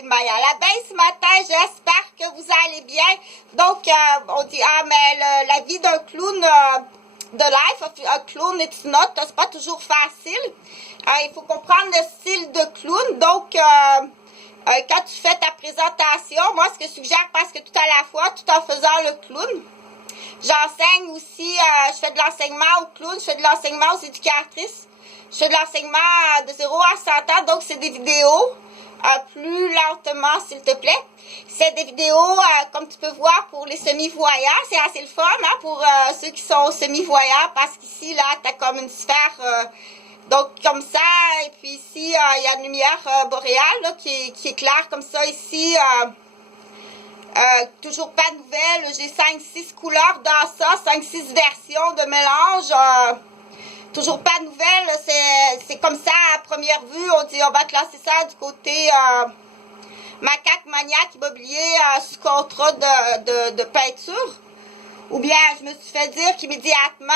c'est Maya Labeille ce matin. J'espère que vous allez bien. Donc, on dit, ah, mais la vie d'un clown, de life of a clown, it's not, c'est pas toujours facile. Il faut comprendre le style de clown. Donc, quand tu fais ta présentation, moi, ce que je suggère, parce que tout à la fois, tout en faisant le clown, j'enseigne aussi, je fais de l'enseignement aux clowns, je fais de l'enseignement aux éducatrices. Je fais de l'enseignement de 0 à 100 ans, donc c'est des vidéos, plus lentement s'il te plaît. C'est des vidéos, comme tu peux voir, pour les semi-voyants. C'est assez le fun hein, pour ceux qui sont semi-voyants, parce qu'ici, là, tu as comme une sphère, donc comme ça, et puis ici, il y a une lumière boréale là, qui est claire comme ça. Ici, toujours pas de nouvelles, j'ai 5-6 couleurs dans ça, 5-6 versions de mélange. Toujours pas de nouvelles, c'est comme ça à première vue, on dit on va classer ça du côté macaque maniaque immobilier sous contrat de peinture. Ou bien je me suis fait dire qu'immédiatement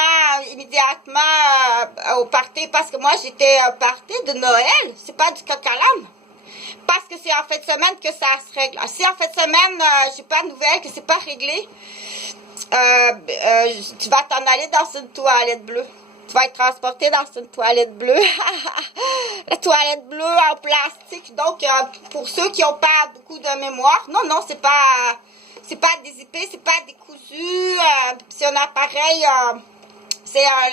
au party, parce que moi j'étais party de Noël, c'est pas du coq à l'âne. Parce que c'est en fin de semaine que ça se règle. Si en fin de semaine j'ai pas de nouvelles, que c'est pas réglé, tu vas t'en aller dans une toilette bleue. Tu vas être transporté dans une toilette bleue. La toilette bleue en plastique. Donc, pour ceux qui n'ont pas beaucoup de mémoire, non, c'est pas dézippé, c'est pas décousu. C'est un appareil, c'est un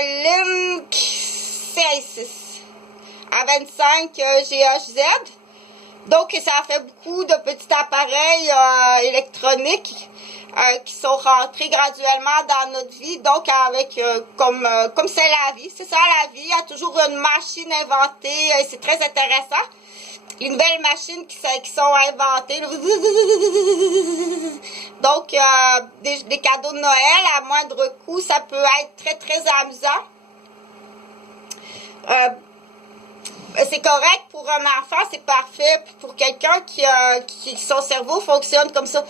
Link C6 à 25 GHz. Donc, ça fait beaucoup de petits appareils électroniques qui sont rentrés graduellement dans notre vie. Donc, avec comme c'est la vie. C'est ça la vie. Il y a toujours une machine inventée. C'est très intéressant. Les nouvelles machines qui sont inventées. Donc, des cadeaux de Noël à moindre coût, ça peut être très, très amusant. C'est correct pour un enfant, c'est parfait. Pour quelqu'un qui son cerveau fonctionne comme ça.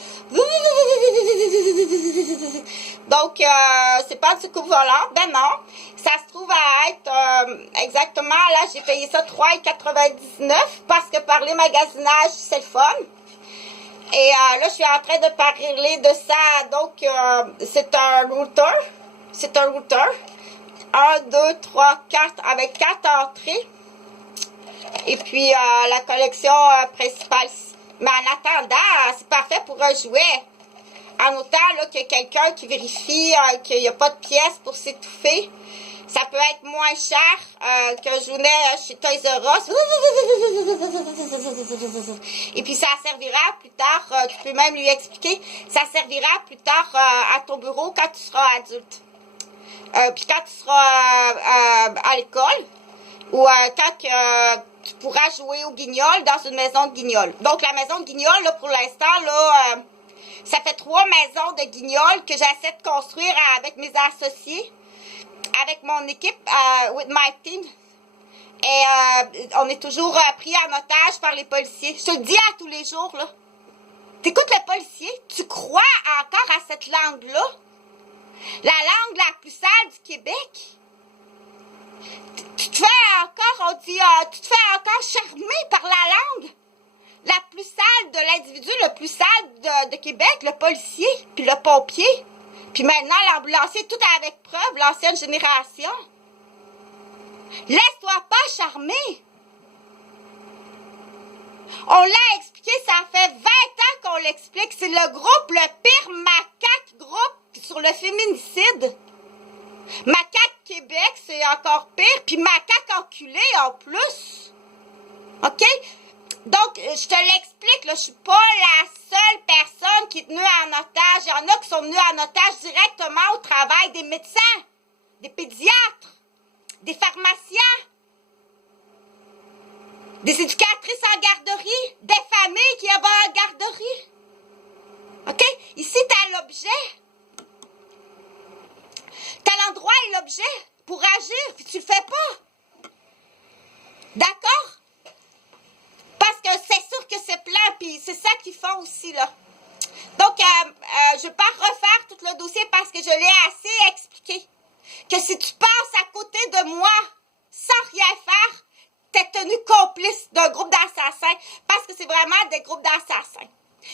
Donc, c'est pas du coup volant. Ben non. Ça se trouve à être exactement, là, j'ai payé ça 3,99 parce que parler magasinage, c'est le fun. Et là, je suis en train de parler de ça. Donc, c'est un routeur. C'est un routeur. 1, 2, 3, 4 avec 4 entrées. Et puis, la collection principale. Mais en attendant, c'est parfait pour un jouet. En autant là, que quelqu'un qui vérifie qu'il n'y a pas de pièces pour s'étouffer. Ça peut être moins cher qu'un jouet chez Toys R Us. Et puis, ça servira plus tard, tu peux même lui expliquer, ça servira plus tard à ton bureau quand tu seras adulte. Puis quand tu seras à l'école. Ou quand tu pourras jouer au guignol dans une maison de guignol. Donc, la maison de guignol, là, pour l'instant, là, ça fait 3 maisons de guignol que j'essaie de construire avec mes associés, avec mon équipe, with my team. Et on est toujours pris en otage par les policiers. Je te le dis à tous les jours, là. T'écoutes le policier, tu crois encore à cette langue-là? La langue la plus sale du Québec? Tu te fais encore, on dit, tu te fais encore charmer par la langue la plus sale de l'individu, le plus sale de Québec, le policier, puis le pompier, puis maintenant l'ambulancier, tout avec preuve, l'ancienne génération. Laisse-toi pas charmer. On l'a expliqué, ça fait 20 ans qu'on l'explique. C'est le groupe, le pire macaque groupe sur le féminicide. Macaque Québec, c'est encore pire. Puis macaque enculé en plus. OK? Donc, je te l'explique, là, je suis pas la seule personne qui est tenue en otage. Il y en a qui sont tenus en otage directement au travail, des médecins, des pédiatres, des pharmaciens, des éducatrices en garderie, des familles qui vont en garderie. OK? Ici, tu as l'objet. Tu as l'endroit et l'objet pour agir, puis tu le fais pas. D'accord? Parce que c'est sûr que c'est plein, puis c'est ça qu'ils font aussi, là. Donc, je ne vais pas refaire tout le dossier parce que je l'ai assez expliqué. Que si tu passes à côté de moi sans rien faire, t'es tenus complices d'un groupe d'assassins parce que c'est vraiment des groupes d'assassins.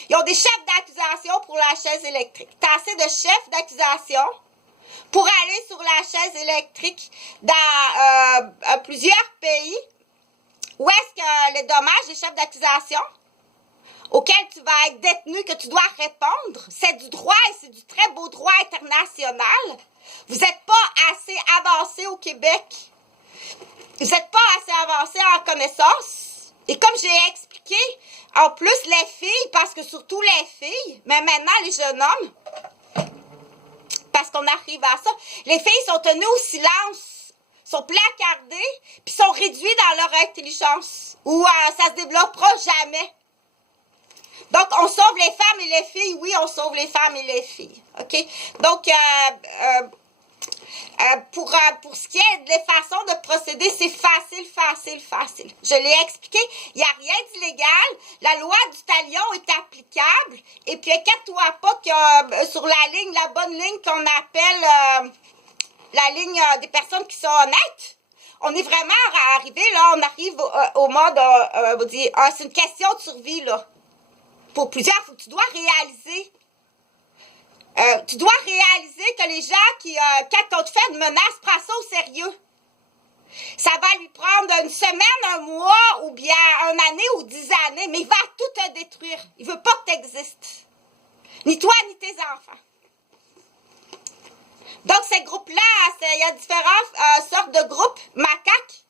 Ils ont des chefs d'accusation pour la chaise électrique. Tu as assez de chefs d'accusation pour aller sur la chaise électrique dans plusieurs pays où est-ce que les dommages des chefs d'accusation auxquels tu vas être détenu, que tu dois répondre, c'est du droit et c'est du très beau droit international. Vous n'êtes pas assez avancé au Québec. Vous n'êtes pas assez avancé en connaissance. Et comme j'ai expliqué, en plus les filles, parce que surtout les filles, mais maintenant les jeunes hommes, parce qu'on arrive à ça, les filles sont tenues au silence, sont placardées, puis sont réduites dans leur intelligence, où ça se développera jamais. Donc, on sauve les femmes et les filles. Oui, on sauve les femmes et les filles. OK? Donc, pour ce qui est des façons de procéder, c'est facile. Je l'ai expliqué. Il n'y a rien d'illégal. La loi du talion est applicable. Et puis, inquiète-toi pas que sur la ligne, la bonne ligne qu'on appelle la ligne des personnes qui sont honnêtes, on est vraiment arrivé, là, on arrive au mode, on va dire, c'est une question de survie, là. Pour plusieurs, tu dois réaliser. Que les gens qui, quand on te fait une menace, prends ça au sérieux. Ça va lui prendre une semaine, un mois, ou bien une année ou 10 années, mais il va tout te détruire. Il veut pas que tu existes. Ni toi, ni tes enfants. Donc, ces groupes-là, il y a différentes sortes de groupes macaques.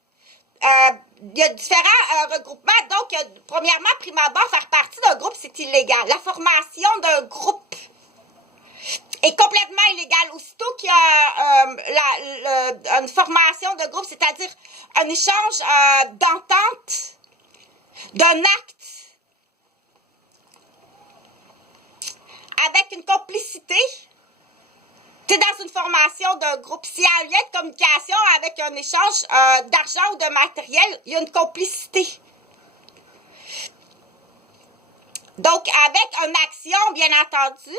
Il y a différents regroupements. Donc, premièrement, prime abord, faire partie d'un groupe, c'est illégal. La formation d'un groupe est complètement illégale. Aussitôt qu'il y a une formation de groupe, c'est-à-dire un échange d'entente, d'un acte, avec une complicité, tu es dans une formation d'un groupe. S'il y a un lien de communication avec un échange d'argent ou de matériel, il y a une complicité. Donc, avec une action, bien entendu,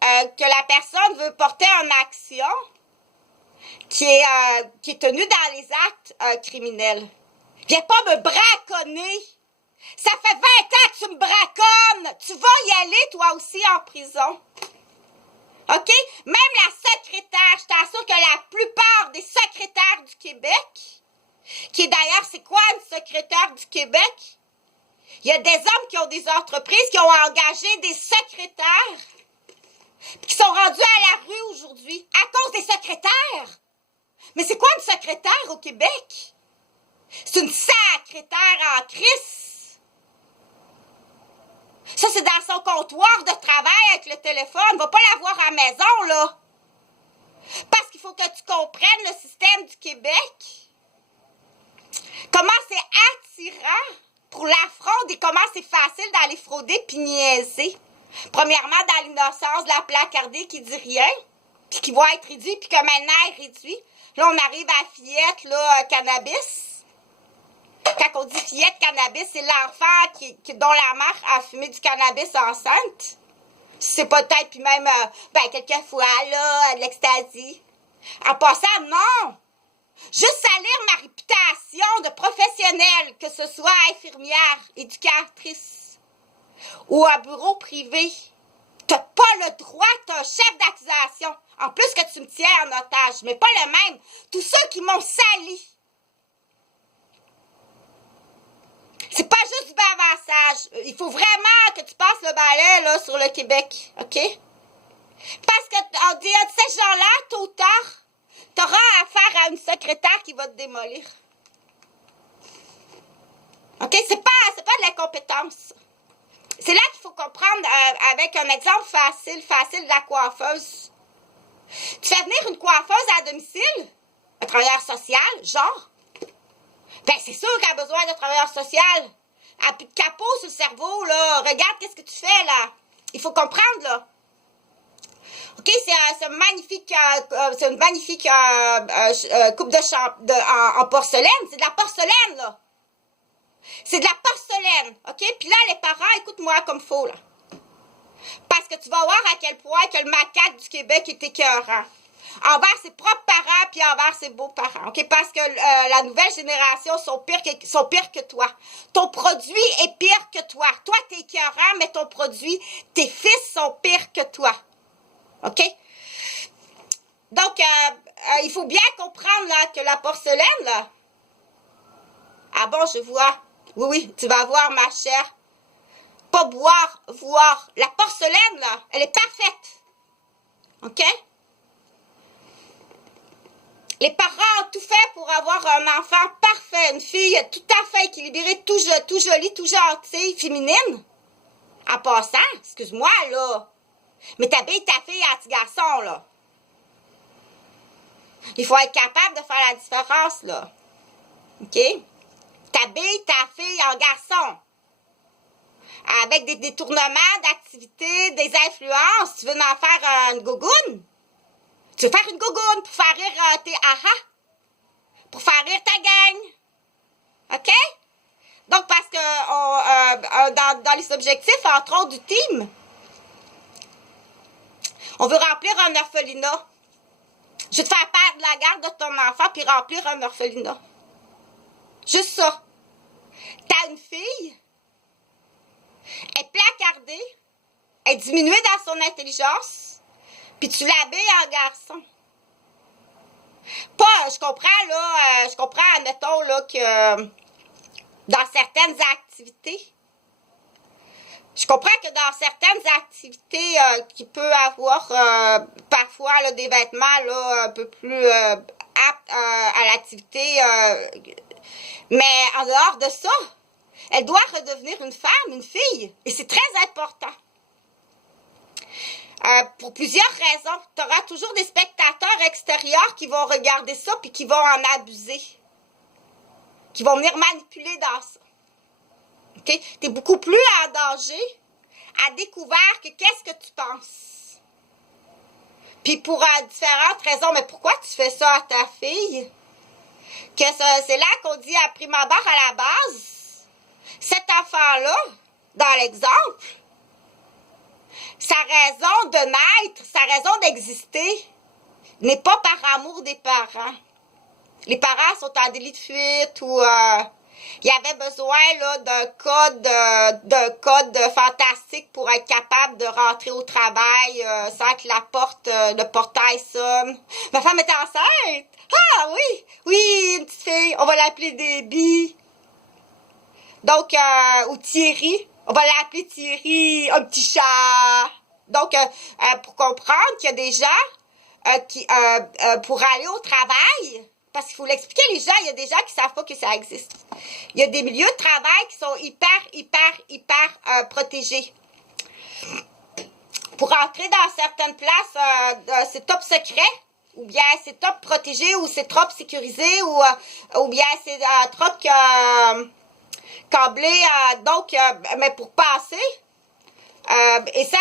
que la personne veut porter en action qui est tenue dans les actes criminels. Viens pas me braconner. Ça fait 20 ans que tu me braconnes. Tu vas y aller, toi aussi, en prison. OK? Même la secrétaire, je t'assure que la plupart des secrétaires du Québec, qui est d'ailleurs, c'est quoi une secrétaire du Québec? Il y a des hommes qui ont des entreprises, qui ont engagé des secrétaires, qui sont rendus à la rue aujourd'hui à cause des secrétaires. Mais c'est quoi une secrétaire au Québec? C'est une secrétaire en crise. Ça, c'est dans son comptoir de travail avec le téléphone. Va pas l'avoir à la maison, là. Parce qu'il faut que tu comprennes le système du Québec. Comment c'est attirant pour la fraude et comment c'est facile d'aller frauder puis niaiser. Premièrement, dans l'innocence de la placardée qui dit rien, puis qui va être réduit, puis que maintenant elle est réduit. Là, on arrive à fillette, là, cannabis. Quand on dit fillette cannabis, c'est l'enfant dont la mère a fumé du cannabis enceinte. C'est peut-être, puis même, quelquefois, là, de l'ecstasy. En passant, non! Juste salir ma réputation de professionnelle, que ce soit infirmière, éducatrice ou à bureau privé. T'as pas le droit, t'as un chef d'accusation. En plus que tu me tiens en otage, mais pas le même. Tous ceux qui m'ont sali. C'est pas juste du bavassage. Il faut vraiment que tu passes le balai là, sur le Québec. OK? Parce que on dit à ces gens-là, tôt ou tard, tu auras affaire à une secrétaire qui va te démolir. OK? C'est pas de l'incompétence. C'est là qu'il faut comprendre avec un exemple facile de la coiffeuse. Tu fais venir une coiffeuse à domicile, un travailleur social, genre. Ben, c'est sûr qu'elle a besoin de travailleur social. Elle n'a plus de capot sur le cerveau, là. Regarde qu'est-ce que tu fais, là. Il faut comprendre, là. OK, c'est une magnifique coupe en porcelaine. C'est de la porcelaine, là. C'est de la porcelaine, OK? Puis là, les parents, écoute-moi comme faut, là. Parce que tu vas voir à quel point que le macaque du Québec est écœurant. envers ses propres parents puis envers ses beaux-parents, OK? Parce que la nouvelle génération sont pires que toi. Ton produit est pire que toi. Toi, t'es écœurant, mais ton produit, tes fils sont pires que toi. OK? Donc, il faut bien comprendre là, que la porcelaine, là... Ah bon, je vois. Oui, oui, tu vas voir, ma chère. Pas boire, voir. La porcelaine, là, elle est parfaite. OK? Les parents ont tout fait pour avoir un enfant parfait, une fille tout à fait équilibrée, tout jolie, tout gentille, féminine. En passant, excuse-moi, là. Mais t'habilles ta fille en petit garçon, là. Il faut être capable de faire la différence, là. OK? T'habilles ta fille en garçon. Avec des détournements d'activités, des influences. Tu veux en faire une gougoune? Tu veux faire une gougoune pour faire rire tes aha? Pour faire rire ta gang? OK? Donc, parce que dans les objectifs, entre autres, du team, on veut remplir un orphelinat. Je vais te faire perdre la garde de ton enfant puis remplir un orphelinat. Juste ça. T'as une fille, elle est placardée, elle est diminuée dans son intelligence, puis tu l'habilles en garçon. Pas, je comprends, là, admettons, là, que dans certaines activités, je comprends que dans certaines activités qui peut avoir parfois là, des vêtements là, un peu plus aptes à l'activité, mais en dehors de ça, elle doit redevenir une femme, une fille, et c'est très important. Pour plusieurs raisons. Tu auras toujours des spectateurs extérieurs qui vont regarder ça puis qui vont en abuser, qui vont venir manipuler dans ça. Okay? Tu es beaucoup plus en danger à découvert que qu'est-ce que tu penses. Puis pour différentes raisons, mais pourquoi tu fais ça à ta fille? Que c'est là qu'on dit à prime abord à la base, cet enfant-là, dans l'exemple, sa raison de naître, sa raison d'exister, n'est pas par amour des parents. Les parents sont en délit de fuite ou il y avait besoin là, d'un code fantastique pour être capable de rentrer au travail sans que le portail sonne. Ma femme est enceinte. Ah oui, oui, une petite fille. On va l'appeler Debbie. Donc, ou Thierry. On va l'appeler Thierry, un petit chat. Donc, pour comprendre qu'il y a des gens qui, pour aller au travail, parce qu'il faut l'expliquer, les gens, il y a des gens qui ne savent pas que ça existe. Il y a des milieux de travail qui sont hyper protégés. Pour entrer dans certaines places, c'est top secret, ou bien c'est top protégé, ou c'est trop sécurisé, ou bien c'est trop câblé. Donc, mais pour passer, et ça,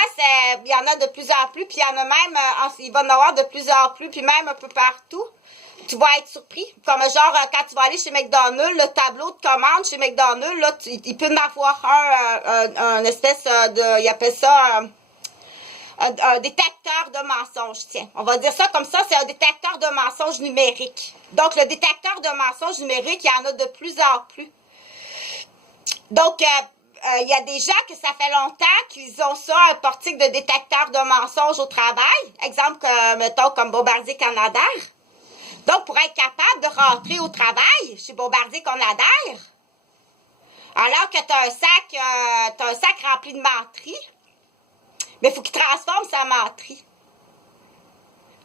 il y en a de plus en plus, puis il y en a même, il va en avoir de plus en plus, puis même un peu partout. Tu vas être surpris. Comme genre, quand tu vas aller chez McDonald's, le tableau de commande chez McDonald's, là, il peut en avoir un espèce de, il appelle ça un détecteur de mensonges. Tiens, on va dire ça comme ça, c'est un détecteur de mensonges numérique. Donc, le détecteur de mensonges numérique, il y en a de plus en plus. Donc, il y a des gens que ça fait longtemps qu'ils ont ça, un portique de détecteur de mensonges au travail. Exemple, mettons, comme Bombardier Canadair. Donc, pour être capable de rentrer au travail chez Bombardier Canadair, alors que tu as un sac rempli de menteries, mais il faut qu'il transforme sa menterie.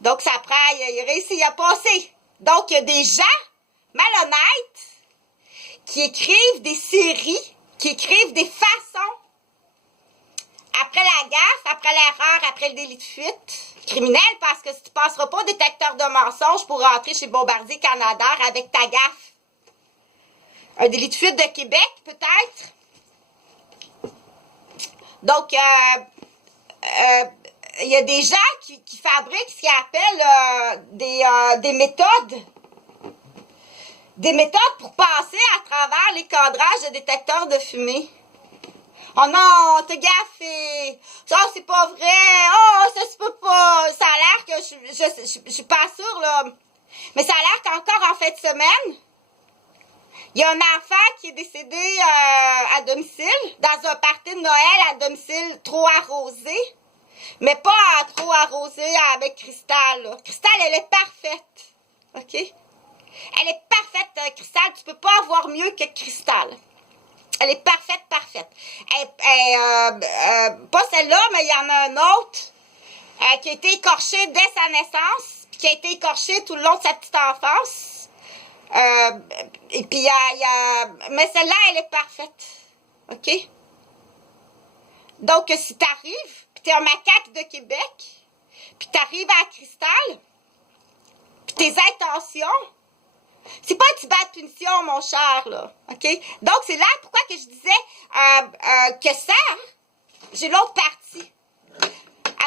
Donc, ça prend, il réussit à passer. Donc, il y a des gens malhonnêtes qui écrivent des séries, qui écrivent des façons après la gaffe, après l'erreur, après le délit de fuite criminel, parce que si tu ne passeras pas au détecteur de mensonges pour rentrer chez Bombardier Canadair avec ta gaffe, un délit de fuite de Québec, peut-être. Donc, il y a des gens qui fabriquent ce qu'ils appellent des méthodes. Des méthodes pour passer à travers les cadrages de détecteurs de fumée. Oh non, t'es gaffé. Ça, c'est pas vrai. Oh, ça se peut pas. Ça a l'air que je suis pas sûre, là. Mais ça a l'air qu'encore en fin de semaine, il y a un enfant qui est décédé à domicile, dans un party de Noël à domicile trop arrosé. Mais pas trop arrosé avec Cristal, là. Cristal, elle est parfaite. OK? Elle est parfaite, Cristal. Tu peux pas avoir mieux que Cristal. Elle est parfaite, parfaite. Pas celle-là, mais il y en a un autre qui a été écorché dès sa naissance, puis qui a été écorché tout le long de sa petite enfance. Et puis, mais celle-là, elle est parfaite. OK? Donc, si t'arrives, puis t'es un macaque de Québec, puis t'arrives à Cristal, puis tes intentions, c'est pas un petit bas de punition, mon cher, là. OK? Donc, c'est là pourquoi que je disais que ça, j'ai l'autre partie.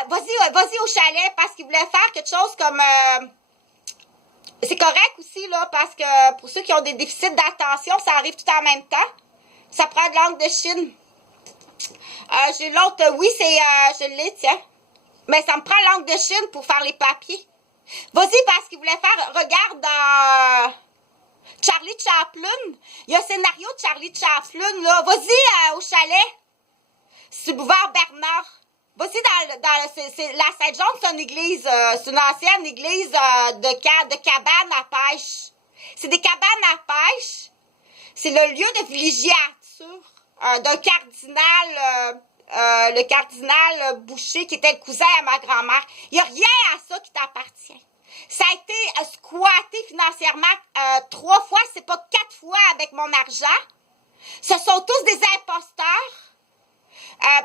Vas-y au chalet, parce qu'il voulait faire quelque chose comme... c'est correct aussi, là, parce que pour ceux qui ont des déficits d'attention, ça arrive tout en même temps. Ça prend de l'angle de Chine. J'ai l'autre, oui, je l'ai, tiens. Mais ça me prend l'angle de Chine pour faire les papiers. Vas-y, parce qu'il voulait faire... Regarde Charlie Chaplin. Il y a un scénario de Charlie Chaplin, là. Vas-y au chalet. C'est boulevard Bernard. Vas-y la Saint-Jean, c'est une église. C'est une ancienne église de cabanes à pêche. C'est des cabanes à pêche. C'est le lieu de villégiature d'un cardinal... le cardinal Boucher, qui était le cousin à ma grand-mère. Il n'y a rien à ça qui t'appartient. Ça a été squatté financièrement 3 fois, c'est pas 4 fois avec mon argent. Ce sont tous des imposteurs.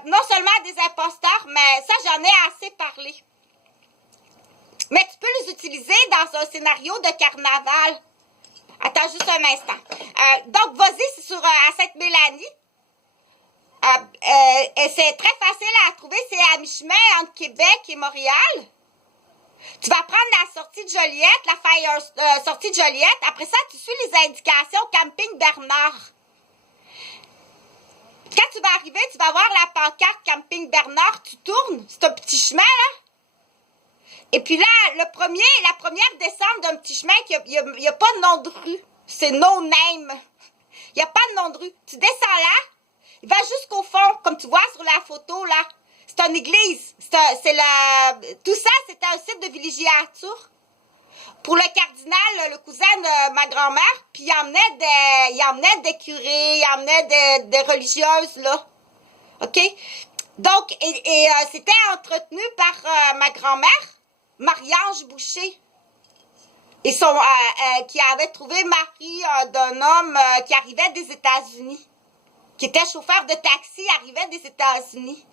Non seulement des imposteurs, mais ça, j'en ai assez parlé. Mais tu peux les utiliser dans un scénario de carnaval. Attends juste un instant. Donc, vas-y, c'est sur à Sainte-Mélanie. C'est très facile à trouver. C'est à mi-chemin entre Québec et Montréal. Tu vas prendre la sortie de Joliette, la sortie de Joliette. Après ça, tu suis les indications Camping Bernard. Quand tu vas arriver, tu vas voir la pancarte Camping Bernard. Tu tournes. C'est un petit chemin, là. Et puis là, la première descente d'un petit chemin, il n'y a pas de nom de rue. C'est no name. Il n'y a pas de nom de rue. Tu descends là. Il va jusqu'au fond, comme tu vois sur la photo, là. C'est une église. Tout ça, c'était un site de villégiature pour le cardinal, le cousin de ma grand-mère. Puis il emmenait des curés, il emmenait des religieuses, là. OK? Donc, c'était entretenu par ma grand-mère, Marie-Ange Boucher. Et qui avait trouvé mari d'un homme qui arrivait des États-Unis, qui était chauffeur de taxi, arrivait des États-Unis.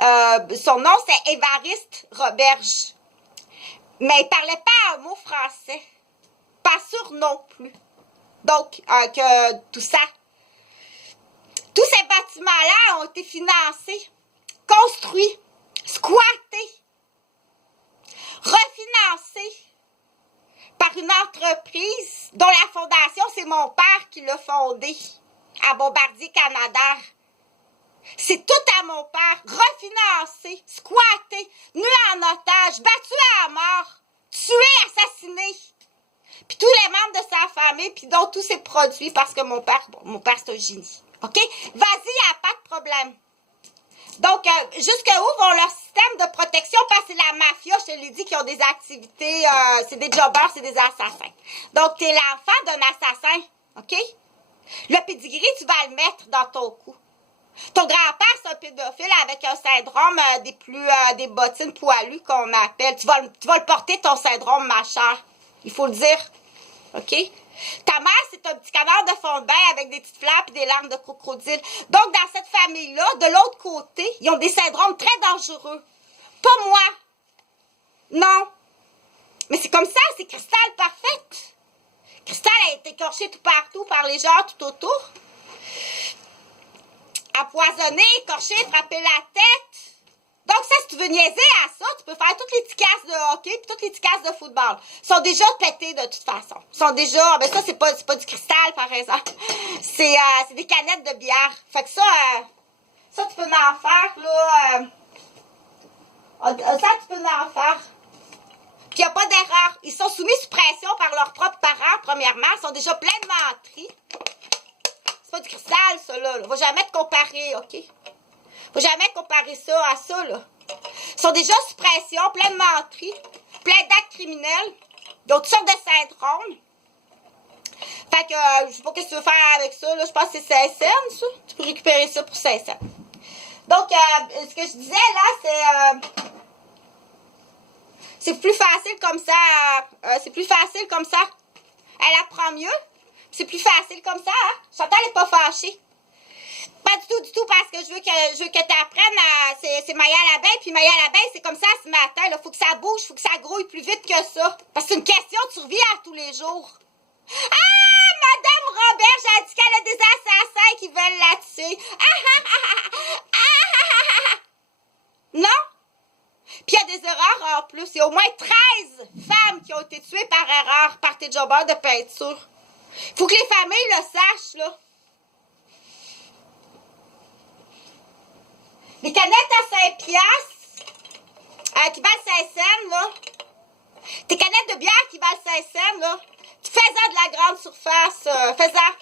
Son nom, c'est Évariste Roberge. Mais il parlait pas un mot français. Pas sûr non plus. Donc, que tout ça. Tous ces bâtiments-là ont été financés, construits, squattés, refinancés par une entreprise dont la fondation, c'est mon père qui l'a fondée à Bombardier Canada. C'est tout à mon père, refinancé, squatté, nu en otage, battu à mort, tué, assassiné. Puis tous les membres de sa famille, puis dont tous ses produits, parce que mon père c'est un génie. OK? Vas-y, il n'y a pas de problème. Donc, jusqu'où vont leur système de protection? Parce que c'est la mafia, je te l'ai dit, qui ont des activités, c'est des jobbers, c'est des assassins. Donc, tu es l'enfant d'un assassin, OK? Le pédigree, tu vas le mettre dans ton cou. Ton grand-père, c'est un pédophile avec un syndrome des bottines poilues qu'on appelle. Tu vas le porter, ton syndrome, ma chère. Il faut le dire. OK? Ta mère, c'est un petit canard de fond de bain avec des petites fleurs et des larmes de crocodile. Donc, dans cette famille-là, de l'autre côté, ils ont des syndromes très dangereux. Pas moi. Non. Mais c'est comme ça, c'est Cristal parfaite. Cristal a été écorché tout partout par les gens tout autour. Empoisonné, écorché, frappé la tête. Donc, ça, si tu veux niaiser à ça, tu peux faire toutes les petites casses de hockey puis toutes les petites casses de football. Ils sont déjà pétés de toute façon. Ils sont déjà... Ben ça, c'est pas du cristal, par exemple. C'est des canettes de bière. Fait que ça, tu peux en faire, là... ça, tu peux en faire. Puis, il n'y a pas d'erreur. Ils sont soumis sous pression par leurs propres parents, premièrement. Ils sont déjà pleins de menteries. C'est pas du cristal, ça, là. Faut jamais te comparer, OK? Faut jamais comparer ça à ça, là. Ils sont déjà sous pression, plein de menteries, plein d'actes criminels, d'autres sortes de syndromes. Fait que, je sais pas ce que tu veux faire avec ça, là. Je pense que c'est 5 cents, ça. Tu peux récupérer ça pour 5 cents. Donc, ce que je disais, là, c'est plus facile comme ça. C'est plus facile comme ça. Elle apprend mieux. C'est plus facile comme ça, hein? Chantal n'est pas fâchée. Pas du tout, parce que je veux que tu apprennes à... C'est Maya l'abeille, puis Maya l'abeille, c'est comme ça ce matin, là. Faut que ça bouge, faut que ça grouille plus vite que ça. Parce que c'est une question de survie à tous les jours. Ah! Madame Robert, j'ai dit qu'elle a des assassins qui veulent la tuer. Non? Puis il y a des erreurs en plus. Il y a au moins 13 femmes qui ont été tuées par erreur par tes jobbers de peinture. Faut que les familles le sachent, là. Les canettes à 5 piastres, qui valent 5 cents, là. Tes canettes de bière qui valent 5 cents, là. Fais-en de la grande surface. Fais-en.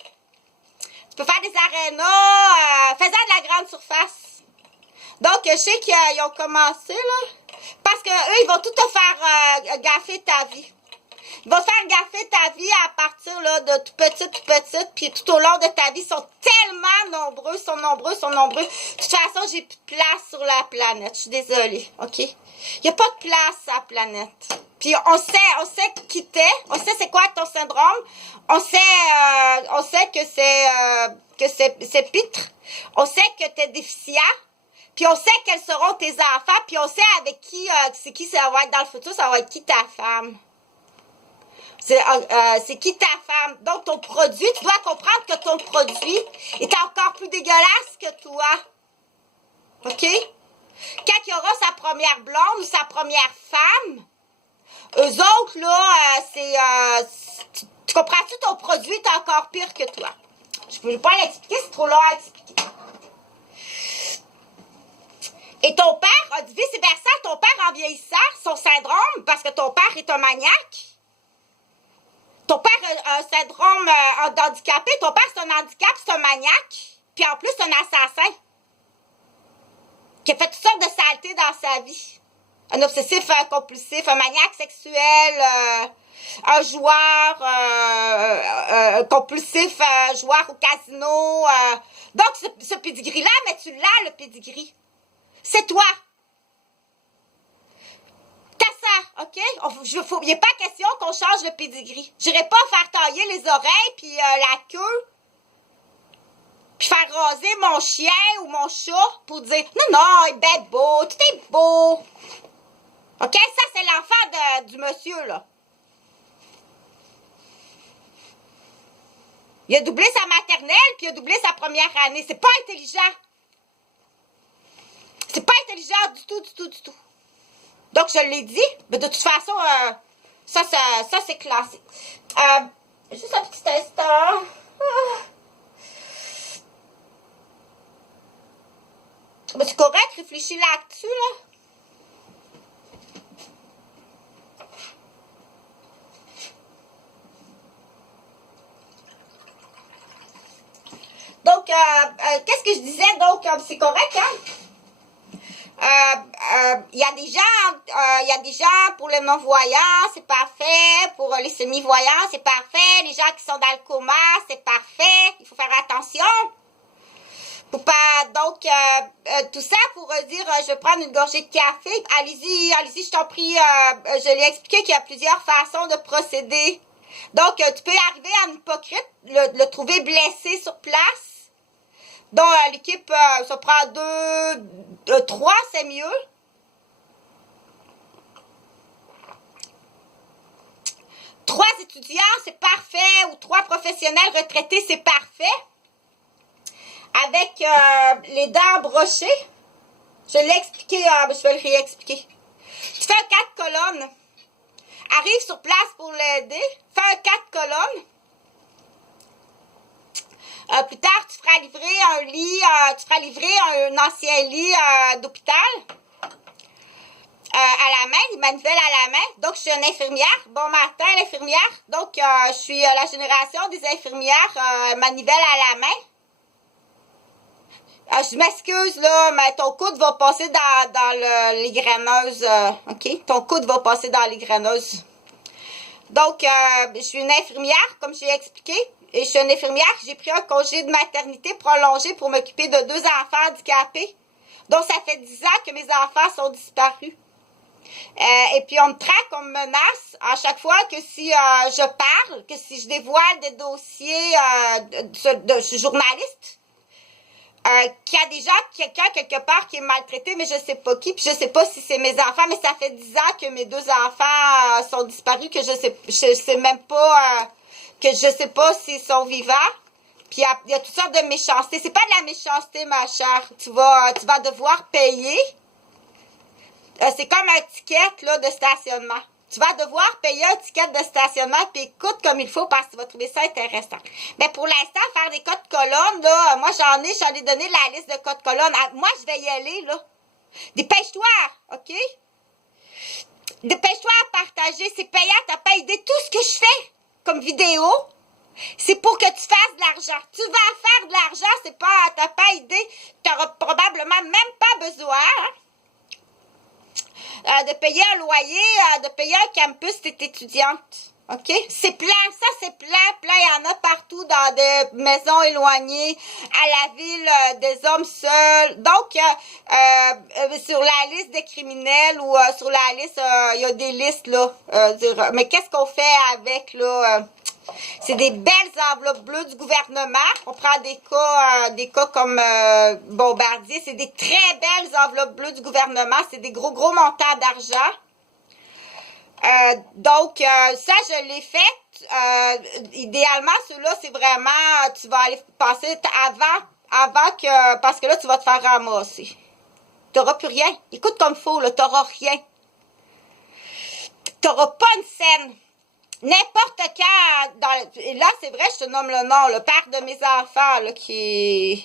Tu peux faire des arénas. Fais-en de la grande surface. Donc, je sais qu'ils ont commencé, là. Parce que eux, ils vont tout te faire gaffer ta vie. Ils vont te faire gaffer ta vie à partir là, de tout petit, puis tout au long de ta vie. Ils sont tellement nombreux, sont nombreux. De toute façon, j'ai plus de place sur la planète. Je suis désolée, OK? Il n'y a pas de place sur la planète. Puis on sait qui t'es, on sait c'est quoi ton syndrome, on sait que c'est pitre, on sait que t'es déficient, puis on sait quels seront tes enfants, puis on sait avec qui ça va être dans le futur, ça va être qui ta femme. C'est qui ta femme. Donc, ton produit, tu dois comprendre que ton produit est encore plus dégueulasse que toi. OK? Quand il y aura sa première blonde ou sa première femme, eux autres, là, tu comprends-tu, ton produit est encore pire que toi. Je ne peux pas l'expliquer, c'est trop long à expliquer. Et ton père a dit vice-versa, ton père en vieillissant, son syndrome, parce que ton père est un maniaque. Ton père a un syndrome handicapé. Ton père, c'est un handicap, c'est un maniaque. Puis en plus, c'est un assassin. Qui a fait toutes sortes de saletés dans sa vie. Un obsessif compulsif, un maniaque sexuel, un joueur compulsif, joueur au casino. Donc, ce pedigree-là, mais tu l'as, le pedigree. C'est toi. Ça, OK? Il n'est pas question qu'on change le pedigree. J'irai pas faire tailler les oreilles puis la queue puis faire raser mon chien ou mon chat pour dire « Non, il est bien beau, tout est beau. » OK? Ça, c'est l'enfant du monsieur, là. Il a doublé sa maternelle puis il a doublé sa première année. C'est pas intelligent. C'est pas intelligent du tout. Donc, je l'ai dit, mais de toute façon, ça c'est classique. Juste un petit instant. Mais c'est correct, réfléchis là-dessus, là. Donc, qu'est-ce que je disais? Donc, c'est correct, hein? Il y a des gens pour les non-voyants, c'est parfait. Pour les semi-voyants, c'est parfait. Les gens qui sont dans le coma, c'est parfait. Il faut faire attention. Pour pas, donc, tout ça pour dire, je vais prendre une gorgée de café. Allez-y, je t'en prie. Je l'ai expliqué qu'il y a plusieurs façons de procéder. Donc, tu peux arriver en hypocrite, le trouver blessé sur place. Donc, l'équipe, ça prend 3, c'est mieux. Trois étudiants, c'est parfait. Ou 3 professionnels retraités, c'est parfait. Avec les dents brochées, Je l'ai expliqué, mais je vais le réexpliquer. Tu fais un 4 colonnes. Arrive sur place pour l'aider. Fais un 4 colonnes. Plus tard, tu feras livrer un lit, tu feras livrer un ancien lit d'hôpital à la main, il manivelle à la main. Donc, je suis une infirmière. Bon matin, l'infirmière. Donc, je suis la génération des infirmières manivelle à la main. Je m'excuse, là, mais ton coude va passer dans les graineuses. OK? Ton coude va passer dans les graineuses. Donc, je suis une infirmière, comme j'ai expliqué. Et je suis une infirmière. J'ai pris un congé de maternité prolongé pour m'occuper de 2 enfants handicapés. Donc, ça fait 10 ans que mes enfants sont disparus. Et puis, on me traque, on me menace à chaque fois que si je parle, que si je dévoile des dossiers de journaliste, qu'il y a déjà quelqu'un quelque part qui est maltraité, mais je sais pas qui, puis je sais pas si c'est mes enfants, mais ça fait 10 ans que mes 2 enfants sont disparus, que je sais même pas, que je sais pas s'ils sont vivants. Puis il y a toutes sortes de méchanceté. C'est pas de la méchanceté, ma chère. Tu vas devoir payer. C'est comme un ticket là, de stationnement. Tu vas devoir payer un ticket de stationnement puis écoute comme il faut parce que tu vas trouver ça intéressant. Mais pour l'instant, faire des codes colonnes, là, moi j'en ai donné la liste de codes colonnes. Moi, je vais y aller, là. Dépêche-toi, OK? Dépêche-toi à partager. C'est payant, t'as pas idée. Tout ce que je fais comme vidéo, c'est pour que tu fasses de l'argent. Tu vas faire de l'argent, c'est pas, t'as pas idée. T'auras probablement même pas besoin, hein? De payer un loyer, de payer un campus, t'es étudiante. OK? C'est plein, ça c'est plein. Il y en a partout dans des maisons éloignées, à la ville, des hommes seuls. Donc, sur la liste des criminels ou sur la liste, il y a des listes, là. Mais qu'est-ce qu'on fait avec, là? C'est des belles enveloppes bleues du gouvernement. On prend des cas comme Bombardier. C'est des très belles enveloppes bleues du gouvernement. C'est des gros montants d'argent. Donc, ça, je l'ai fait. Idéalement, ceux-là, c'est vraiment, tu vas aller passer avant que, parce que là, tu vas te faire ramasser. Tu n'auras plus rien. Écoute comme il faut, là, tu n'auras rien. Tu n'auras pas une scène. N'importe quand, et là, c'est vrai, je te nomme le nom, le père de mes enfants, là, qui est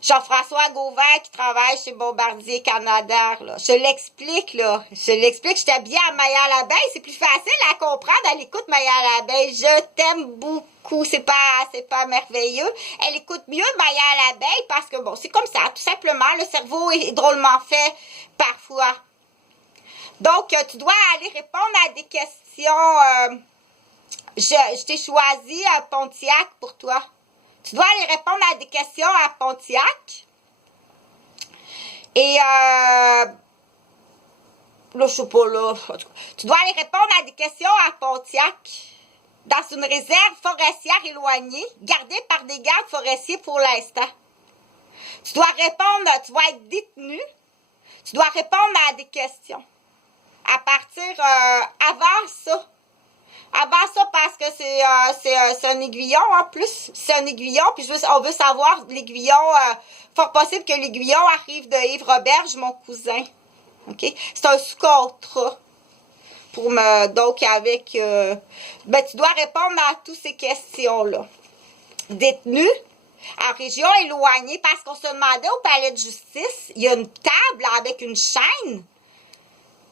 Jean-François Gauvin, qui travaille chez Bombardier Canada, là. Je l'explique, là. J'étais habillée à Maya à l'abeille. C'est plus facile à comprendre. Elle écoute Maya à l'abeille. Je t'aime beaucoup. C'est pas merveilleux. Elle écoute mieux Maya à l'abeille parce que, bon, c'est comme ça, tout simplement. Le cerveau est drôlement fait, parfois. Donc, tu dois aller répondre à des questions. Je t'ai choisi à Pontiac pour toi. Tu dois aller répondre à des questions à Pontiac. Et, là, je sais pas, là. Tu dois aller répondre à des questions à Pontiac. Dans une réserve forestière éloignée, gardée par des gardes forestiers pour l'instant. Tu dois répondre, tu vas être détenu. Tu dois répondre à des questions. À partir avant ça. Avant ça, parce que c'est un aiguillon en plus. C'est un aiguillon, puis on veut savoir l'aiguillon. Fort possible que l'aiguillon arrive de Yves Roberge, mon cousin. OK? C'est un sous-contrat. Donc, avec... tu dois répondre à toutes ces questions-là. Détenu, en région éloignée, parce qu'on se demandait au palais de justice, il y a une table avec une chaîne.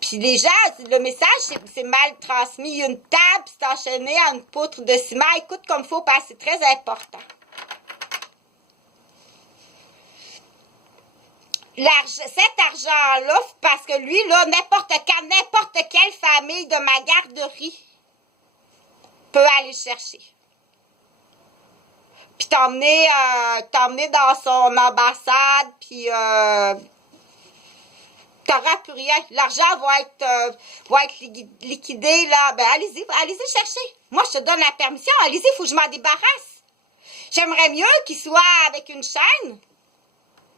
Puis les gens, le message, c'est mal transmis. Il y a une table, c'est enchaîné à une poutre de ciment. Écoute comme il faut, parce que c'est très important. Cet argent-là, parce que lui, là, n'importe quelle famille de ma garderie peut aller chercher. Puis t'emmener dans son ambassade, puis... t'auras plus rien. L'argent va être liquidé, là. Ben, allez-y chercher. Moi, je te donne la permission. Allez-y, il faut que je m'en débarrasse. J'aimerais mieux qu'il soit avec une chaîne,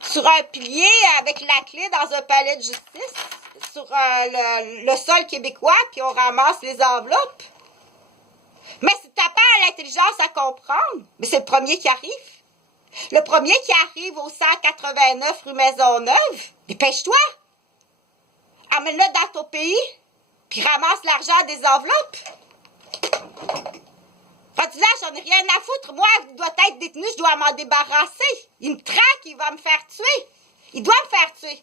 sur un pilier, avec la clé dans un palais de justice, sur le sol québécois, puis on ramasse les enveloppes. Mais si t'as pas l'intelligence à comprendre, mais c'est le premier qui arrive. Le premier qui arrive au 189 rue Maisonneuve, dépêche-toi. Amène-le dans ton pays, puis ramasse l'argent des enveloppes. Rendu là, j'en ai rien à foutre. Moi, il doit être détenu, je dois m'en débarrasser. Il me traque, il va me faire tuer. Il doit me faire tuer.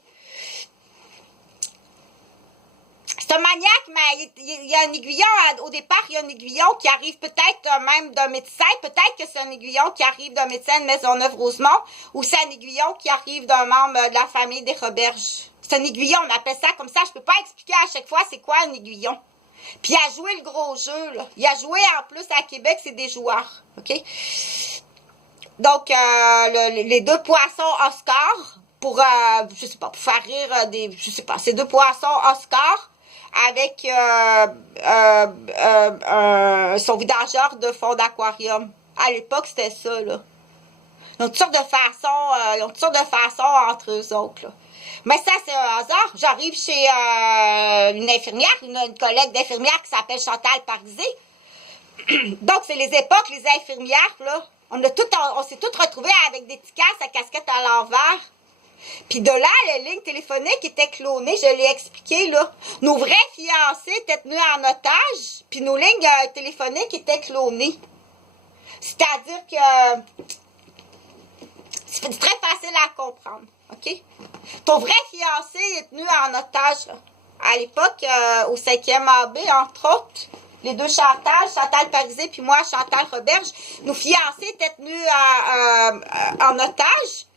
C'est un maniaque, mais il y a un aiguillon, au départ, il y a un aiguillon qui arrive peut-être même d'un médecin, peut-être que c'est un aiguillon qui arrive d'un médecin de Maisonneuve-Rosemont, ou c'est un aiguillon qui arrive d'un membre de la famille des Roberges. C'est un aiguillon, on appelle ça comme ça, je peux pas expliquer à chaque fois c'est quoi un aiguillon. Puis il a joué le gros jeu, là. Il a joué en plus à Québec, c'est des joueurs, OK? Donc, les deux poissons Oscar, pour, je sais pas, pour faire rire je sais pas, c'est deux poissons Oscar, avec son vidageur de fond d'aquarium. À l'époque, c'était ça, là. Ils ont toutes sortes de façons entre eux autres, là. Mais ça, c'est un hasard. J'arrive chez une infirmière, une collègue d'infirmière qui s'appelle Chantal Parisé. Donc, c'est les époques, les infirmières, là. On s'est toutes retrouvées avec des petits casques à casquette à l'envers. Puis de là, les lignes téléphoniques étaient clonées, je l'ai expliqué, là. Nos vrais fiancés étaient tenus en otage, puis nos lignes téléphoniques étaient clonées. C'est-à-dire que c'est très facile à comprendre, OK? Ton vrai fiancé est tenu en otage, là. À l'époque, au 5e AB, entre autres, les deux Chantal Parisé, puis moi, Chantal Roberge, nos fiancés étaient tenus en otage.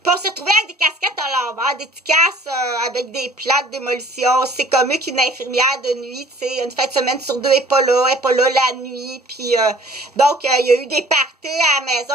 Puis on s'est retrouvés avec des casquettes à l'envers, des petits casques avec des plaques de démolition. C'est comme eux qu'une infirmière de nuit, tu sais, une fin de semaine sur deux, elle est pas là la nuit. Puis donc, il y a eu des parties à la maison.